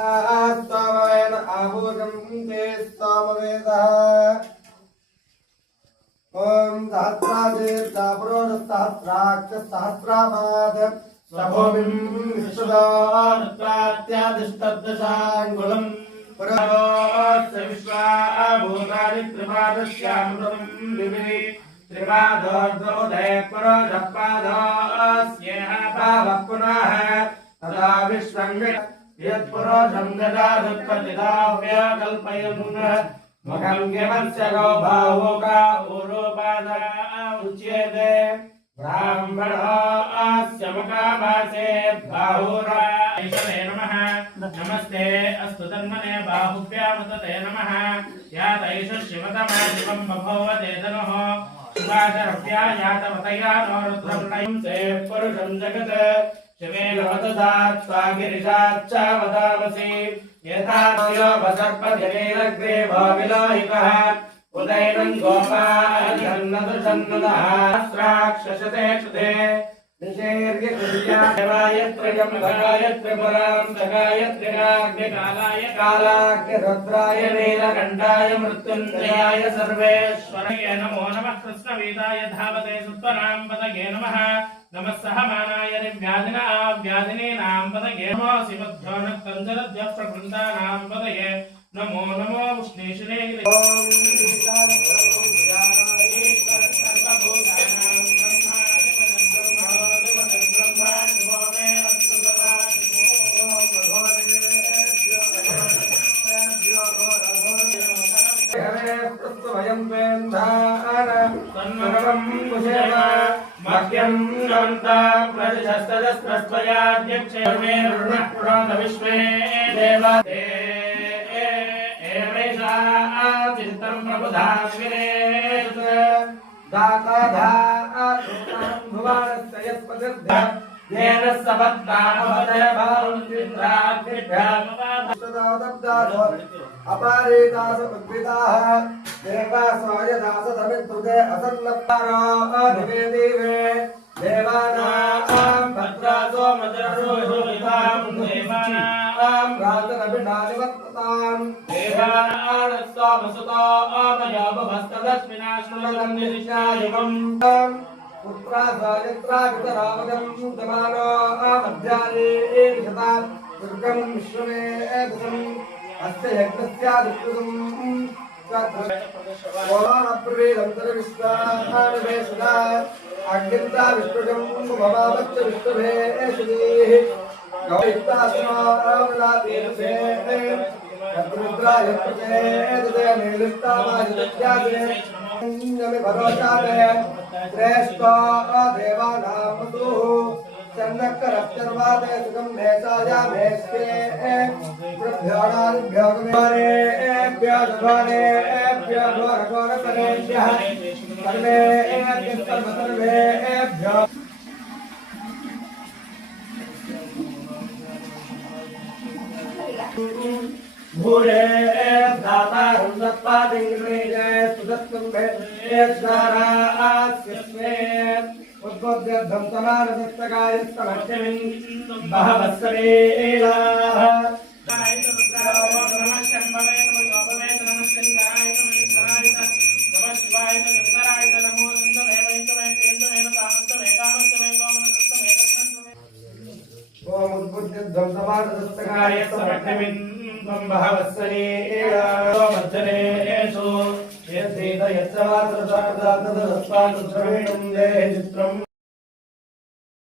स्तोमवेन आभूषं ते स्तोमवेदः ॐ सहस्राजीर्तापुरोधसहस्राक्षसहस्रापाद सभूमिं विश्वदात्यादिष्टदशाङ्गुलम् पुरोस्य विश्वाभूतानि त्रिपादस्यामृतं दिवि त्रिपादोर्ध्वोदये पुरोधपादस्येह पावः पुनः तदा विश्वं यत्पुरोधं ददादुत्पतिदाव्यकल्पयन् मुखं यमस्य गो बाहुका ऊरोपादा उच्यते ब्राह्मणस्य मुखाभासे बाहुरायशते नमः नमस्ते अस्तु तन्मने बाहुभ्यामुदते नमः या तैष शिवतमा शिवं बभूवते तनुः शुभाशरभ्या यातवतया नो रुद्रवृणयं से पुरुषं जगत् शिवेन वददात् स्वागिरिशाच्च वदामसि यथायो वसर्पजनेरग्रेवो विलोहितः उदैनं गोपायन्नदृशन्नदः क्षते निषेर्यकृत्याय त्रयं भगाय त्रिपुरां सगाय त्रिनाग्निकालाय कालाग्निरुद्राय नीलकण्ठाय मृत्युञ्जयाय सर्वेश्वराय नमो नमः कृष्णवेदाय धावते सुत्वरां पदये नमः नमः सहमानाय व्याधिनीनां पदये नमो शिवभ्यो नक्तञ्जलभ्यः प्रकृन्तानां पदये नमो नमो विष्णेश्वरे मह्यं गन्ता प्रजस्तदस्त्रस्त्वयाध्यक्षे विश्वे देवा एवैषा चित्तं प्रबुधाग्निरेत दाता भुवानस्य यत्पतिर्ध्य येन सबद्धानवदय भावन्दिन्द्राग्निभ्यामवादब्दादो अपारेतास उद्भिदाः देवासोय दासधमित्रुते असन्नप्तारो दिवे दिवे देवानां भद्रासो मजरसोहितां देवानां राजनभिनालिवत्तां देवानां मसुतामयाभवस्तदस्मिनाश्नुलं निदिशायुगम् पुत्रासायत्रागतरावदं दमानो मध्यारे विशता दुर्गं विश्वमेधसम् अस्य यज्ञस्यादिष्कृतम् ओमानप्रीदन्तरविश्वानिवेशदा अग्निता विष्णुजं भवावच्च विष्णुभेषुदीः गौरिक्तासमामलातीर्थे रुद्राय प्रचेदते नीलिष्टामादित्यादे भरोचाते श्रेष्ठो देवानां वधूः चन्नकरप्चर्वादे सुखं भेषायामेष्टे प्रभ्याणादिभ्यो गमेभ्यो धवानेभ्यो घोरघोरकरेभ्यः सर्वेभ्यो भूरे दाता हुन्दत्पादिङ्ग्रेजे सुदत्तं भेषारास्यस्मे उद्बोध्यद्धं समानदत्तकायस्तमक्षमिन् बहवत्सरेलाः ओम उद्बोध्यद्धं समानदत्तकायस्तमक्षमिन् बहवत्सरेलाः मज्जनेषु यद्वेद यत्सवात्रसादातदस्वातद्रवीणं देहि चित्रम्